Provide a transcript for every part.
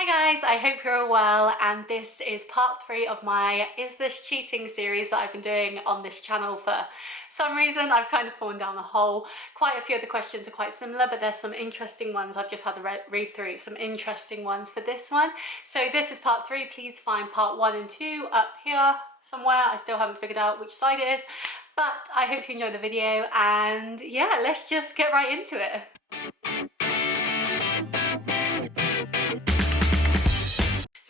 Hi guys, I hope you're all well, and this is part 3 of my Is This Cheating series that I've been doing on this channel. For some reason I've kind of fallen down a hole. Quite a few of the questions are quite similar, but there's some interesting ones. I've just had to read through some interesting ones for this one. So this is part 3. Please find part 1 and 2 up here somewhere. I still haven't figured out which side it is, but I hope you enjoy the video, and yeah, let's just get right into it.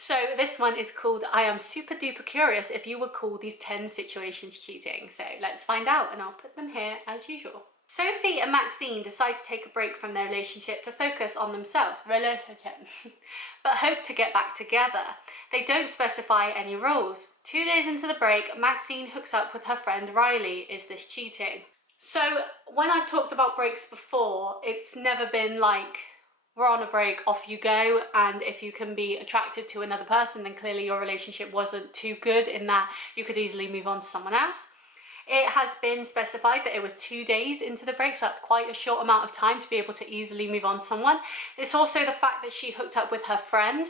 So this one is called I am super duper curious if you would call these 10 situations cheating. So let's find out, and I'll put them here as usual. Sophie and Maxine decide to take a break from their relationship to focus on themselves, but hope to get back together. They don't specify any rules. 2 days into the break, Maxine hooks up with her friend Riley. Is this cheating? So when I've talked about breaks before, it's never been like, we're on a break, off you go, and if you can be attracted to another person, then clearly your relationship wasn't too good in that you could easily move on to someone else. It has been specified that it was 2 days into the break, so that's quite a short amount of time to be able to easily move on to someone. It's also the fact that she hooked up with her friend,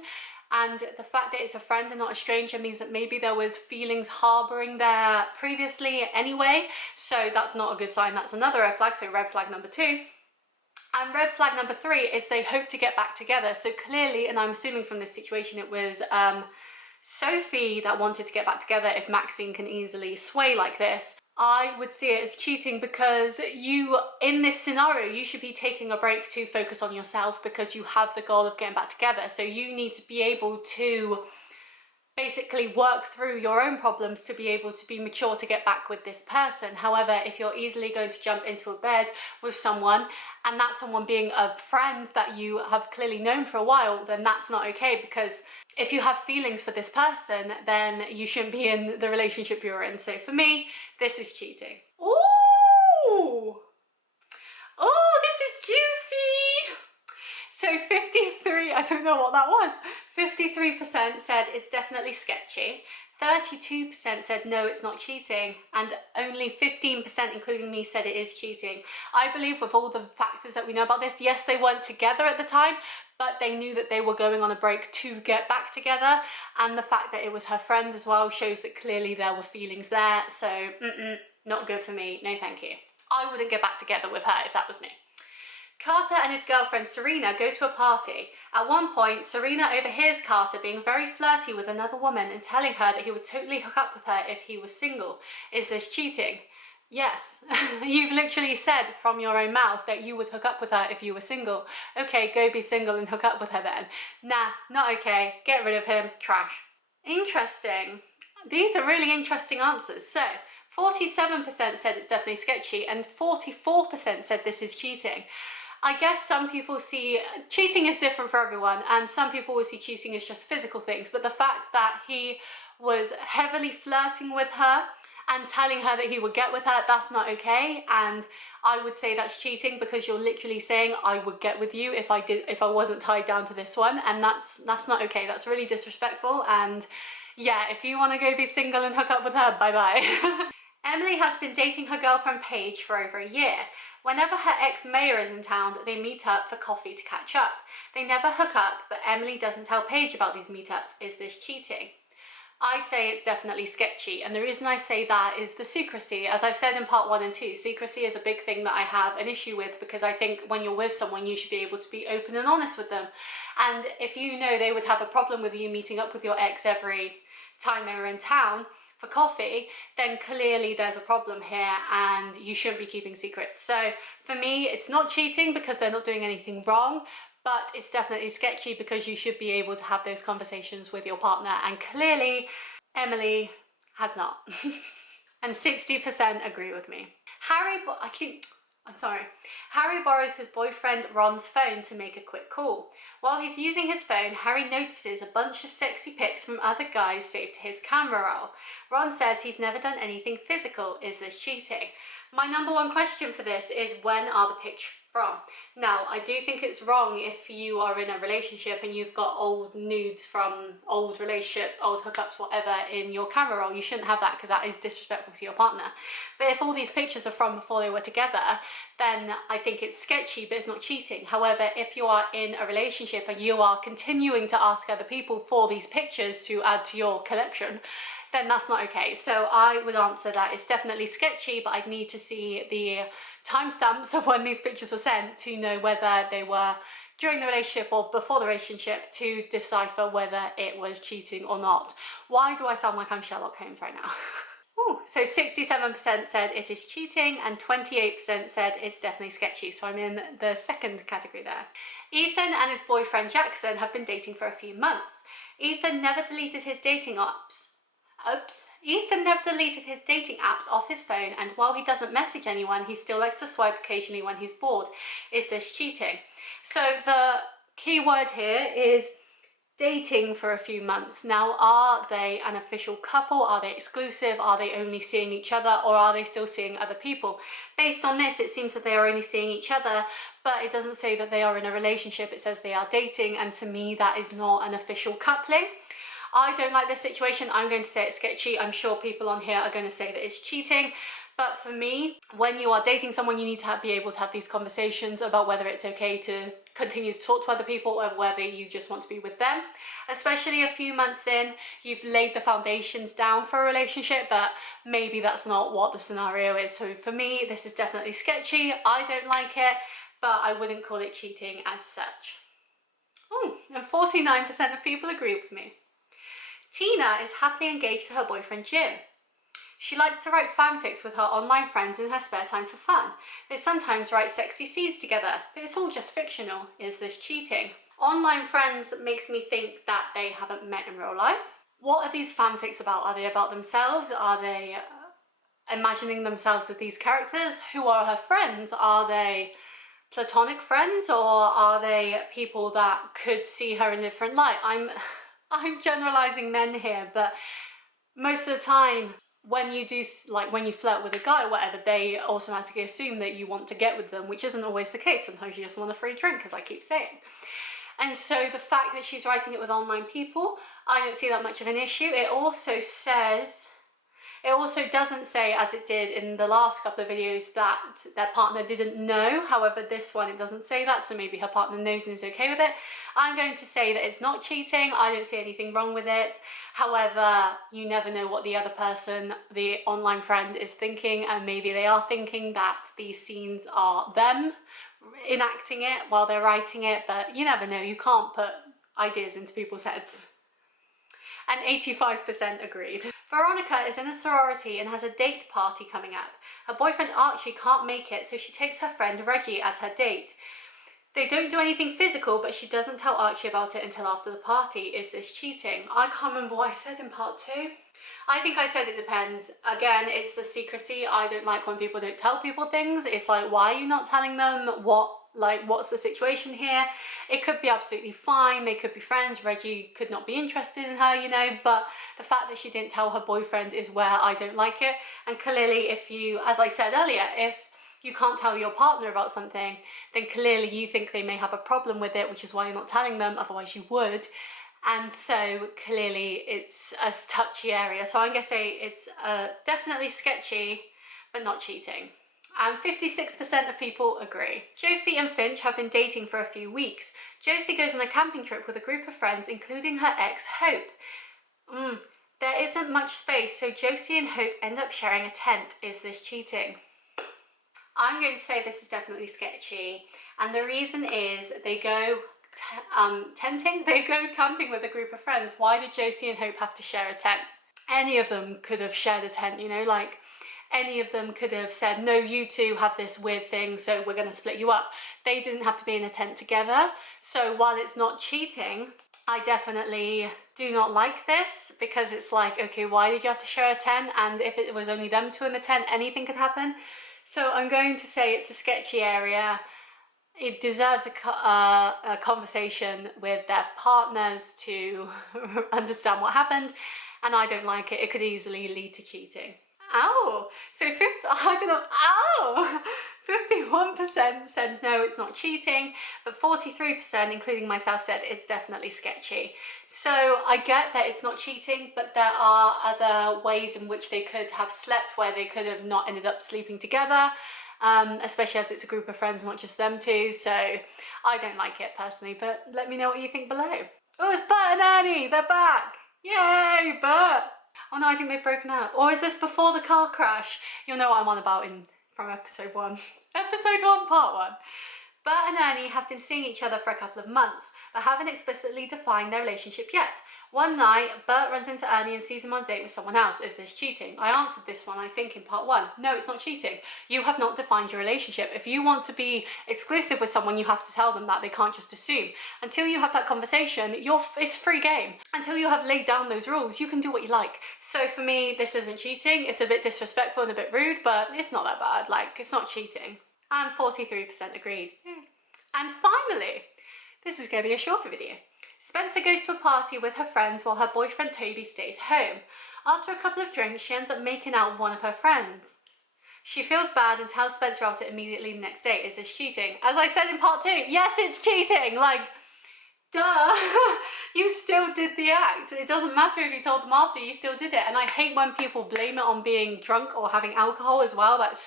and the fact that it's a friend and not a stranger means that maybe there was feelings harboring there previously anyway, so that's not a good sign. That's another red flag, so red flag number 2. And red flag number 3 is they hope to get back together. So clearly, and I'm assuming from this situation, it was Sophie that wanted to get back together. If Maxine can easily sway like this, I would see it as cheating, because you, in this scenario, you should be taking a break to focus on yourself because you have the goal of getting back together. So you need to be able to basically work through your own problems to be able to be mature to get back with this person. However, if you're easily going to jump into a bed with someone, and that someone being a friend that you have clearly known for a while, then that's not okay, because if you have feelings for this person, then you shouldn't be in the relationship you're in. So for me, this is cheating. Ooh! Oh, this is juicy! So 53, I don't know what that was. 53% said it's definitely sketchy. 32% said no, it's not cheating, and only 15%, including me, said it is cheating. I believe with all the factors that we know about this, yes, they weren't together at the time, but they knew that they were going on a break to get back together, and the fact that it was her friend as well shows that clearly there were feelings there. So not good for me, no thank you. I wouldn't get back together with her if that was me. Carter and his girlfriend Serena go to a party. At one point, Serena overhears Carter being very flirty with another woman and telling her that he would totally hook up with her if he was single. Is this cheating? Yes. You've literally said from your own mouth that you would hook up with her if you were single. Okay, go be single and hook up with her then. Nah, not okay. Get rid of him. Trash. Interesting. These are really interesting answers. So, 47% said it's definitely sketchy, and 44% said this is cheating. I guess some people see cheating is different for everyone, and some people will see cheating as just physical things, but the fact that he was heavily flirting with her and telling her that he would get with her, that's not okay. And I would say that's cheating, because you're literally saying I would get with you if I wasn't tied down to this one, and that's not okay. That's really disrespectful. And yeah, if you want to go be single and hook up with her, bye bye. Emily has been dating her girlfriend Paige for over a year. Whenever her ex-mayor is in town, they meet up for coffee to catch up. They never hook up, but Emily doesn't tell Paige about these meetups. Is this cheating? I'd say it's definitely sketchy, and the reason I say that is the secrecy. As I've said in part 1 and 2, secrecy is a big thing that I have an issue with, because I think when you're with someone, you should be able to be open and honest with them. And if you know they would have a problem with you meeting up with your ex every time they were in town for coffee, then clearly there's a problem here and you shouldn't be keeping secrets. So for me, it's not cheating because they're not doing anything wrong, but it's definitely sketchy because you should be able to have those conversations with your partner, and clearly Emily has not. And 60% agree with me. Harry borrows his boyfriend Ron's phone to make a quick call. While he's using his phone, Harry notices a bunch of sexy pics from other guys saved to his camera roll. Ron says he's never done anything physical. Is this cheating? My number 1 question for this is, when are the pics from. Now, I do think it's wrong if you are in a relationship and you've got old nudes from old relationships, old hookups, whatever, in your camera roll. You shouldn't have that because that is disrespectful to your partner. But if all these pictures are from before they were together, then I think it's sketchy, but it's not cheating. However, if you are in a relationship and you are continuing to ask other people for these pictures to add to your collection, then that's not okay. So I would answer that it's definitely sketchy, but I'd need to see the timestamps of when these pictures were sent to know whether they were during the relationship or before the relationship to decipher whether it was cheating or not. Why do I sound like I'm Sherlock Holmes right now? Ooh, so 67% said it is cheating and 28% said it's definitely sketchy. So I'm in the second category there. Ethan and his boyfriend Jackson have been dating for a few months. Ethan never deleted his dating apps. Ethan never deleted his dating apps off his phone, and while he doesn't message anyone, he still likes to swipe occasionally when he's bored. Is this cheating? So the key word here is dating for a few months. Now, are they an official couple? Are they exclusive? Are they only seeing each other, or are they still seeing other people? Based on this, it seems that they are only seeing each other, but it doesn't say that they are in a relationship. It says they are dating, and to me, that is not an official coupling. I don't like this situation. I'm going to say it's sketchy. I'm sure people on here are going to say that it's cheating. But for me, when you are dating someone, you need to be able to have these conversations about whether it's okay to continue to talk to other people or whether you just want to be with them. Especially a few months in, you've laid the foundations down for a relationship, but maybe that's not what the scenario is. So for me, this is definitely sketchy. I don't like it, but I wouldn't call it cheating as such. And 49% of people agree with me. Tina is happily engaged to her boyfriend Jim. She likes to write fanfics with her online friends in her spare time for fun. They sometimes write sexy scenes together, but it's all just fictional. Is this cheating? Online friends makes me think that they haven't met in real life. What are these fanfics about? Are they about themselves? Are they imagining themselves as these characters? Who are her friends? Are they platonic friends, or are they people that could see her in a different light? I'm generalizing men here, but most of the time when you do, like when you flirt with a guy or whatever, they automatically assume that you want to get with them, which isn't always the case. Sometimes you just want a free drink, as I keep saying. And so the fact that she's writing it with online people, I don't see that much of an issue. It also doesn't say, as it did in the last couple of videos, that their partner didn't know. However, this one, it doesn't say that, so maybe her partner knows and is okay with it. I'm going to say that it's not cheating. I don't see anything wrong with it. However, you never know what the other person, the online friend, is thinking, and maybe they are thinking that these scenes are them enacting it while they're writing it, but you never know. You can't put ideas into people's heads. And 85% agreed. Veronica is in a sorority and has a date party coming up. Her boyfriend Archie can't make it, so she takes her friend Reggie as her date. They don't do anything physical, but she doesn't tell Archie about it until after the party. Is this cheating? I can't remember what I said in part 2. I think I said it depends. Again, it's the secrecy. I don't like when people don't tell people things. It's like, why are you not telling them? What's the situation here? It could be absolutely fine. They could be friends. Reggie could not be interested in her, you know, but the fact that she didn't tell her boyfriend is where I don't like it. And clearly, if you, as I said earlier, if you can't tell your partner about something, then clearly you think they may have a problem with it, which is why you're not telling them, otherwise you would. And so clearly it's a touchy area. So I'm going to say it's definitely sketchy, but not cheating. And 56% of people agree. Josie and Finch have been dating for a few weeks. Josie goes on a camping trip with a group of friends, including her ex, Hope. There isn't much space, so Josie and Hope end up sharing a tent. Is this cheating? I'm going to say this is definitely sketchy. And the reason is they go tenting, they go camping with a group of friends. Why did Josie and Hope have to share a tent? Any of them could have shared a tent, you know, like any of them could have said, no, you two have this weird thing, so we're going to split you up. They didn't have to be in a tent together. So while it's not cheating, I definitely do not like this, because it's like, okay, why did you have to share a tent? And if it was only them two in the tent, anything could happen. So I'm going to say it's a sketchy area. It deserves a conversation with their partners to understand what happened, and I don't like it. It could easily lead to cheating. Ow! So I don't know. Ow! 51% said no, it's not cheating, but 43%, including myself, said it's definitely sketchy. So I get that it's not cheating, but there are other ways in which they could have slept where they could have not ended up sleeping together, especially as it's a group of friends, not just them two. So I don't like it personally, but let me know what you think below. Oh, it's Bert and Ernie, they're back! Yay, Bert! Oh no, I think they've broken up. Or is this before the car crash? You'll know what I'm on about from episode 1. Episode 1, part 1. Bert and Ernie have been seeing each other for a couple of months, but haven't explicitly defined their relationship yet. One night, Bert runs into Ernie and sees him on a date with someone else. Is this cheating? I answered this one, I think, in part 1. No, it's not cheating. You have not defined your relationship. If you want to be exclusive with someone, you have to tell them that. They can't just assume. Until you have that conversation, it's free game. Until you have laid down those rules, you can do what you like. So for me, this isn't cheating. It's a bit disrespectful and a bit rude, but it's not that bad. Like, it's not cheating. And 43% agreed. And finally, this is going to be a shorter video. Spencer goes to a party with her friends while her boyfriend Toby stays home. After a couple of drinks, she ends up making out with one of her friends. She feels bad and tells Spencer about it immediately the next day. Is this cheating? As I said in part 2, yes, it's cheating! Like, duh! You still did the act. It doesn't matter if you told them after, you still did it. And I hate when people blame it on being drunk or having alcohol as well. That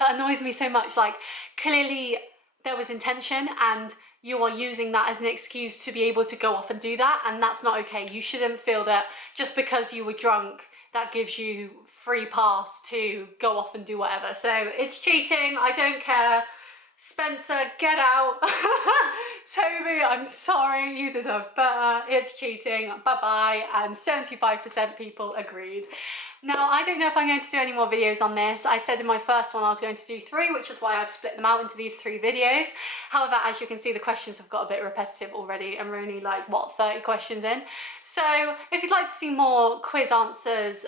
annoys me so much. Like, clearly there was intention and you are using that as an excuse to be able to go off and do that, and that's not okay. You shouldn't feel that just because you were drunk, that gives you free pass to go off and do whatever. So it's cheating, I don't care. Spencer, get out. Toby, I'm sorry, you deserve better. It's cheating, bye-bye. And 75% people agreed. Now, I don't know if I'm going to do any more videos on this. I said in my first one I was going to do 3, which is why I've split them out into these 3 videos. However, as you can see, the questions have got a bit repetitive already, and we're only like, what, 30 questions in? So if you'd like to see more quiz answers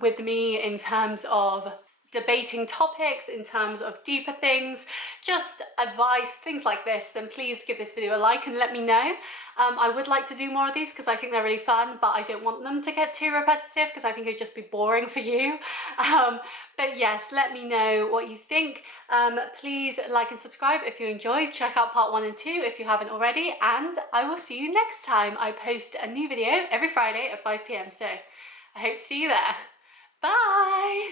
with me in terms of debating topics, in terms of deeper things, just advice, things like this, then please give this video a like and let me know. I would like to do more of these because I think they're really fun, but I don't want them to get too repetitive because I think it'd just be boring for you. But yes, let me know what you think. Please like and subscribe if you enjoyed. Check out part 1 and 2 if you haven't already, and I will see you next time. I post a new video every Friday at 5 PM, so I hope to see you there. Bye!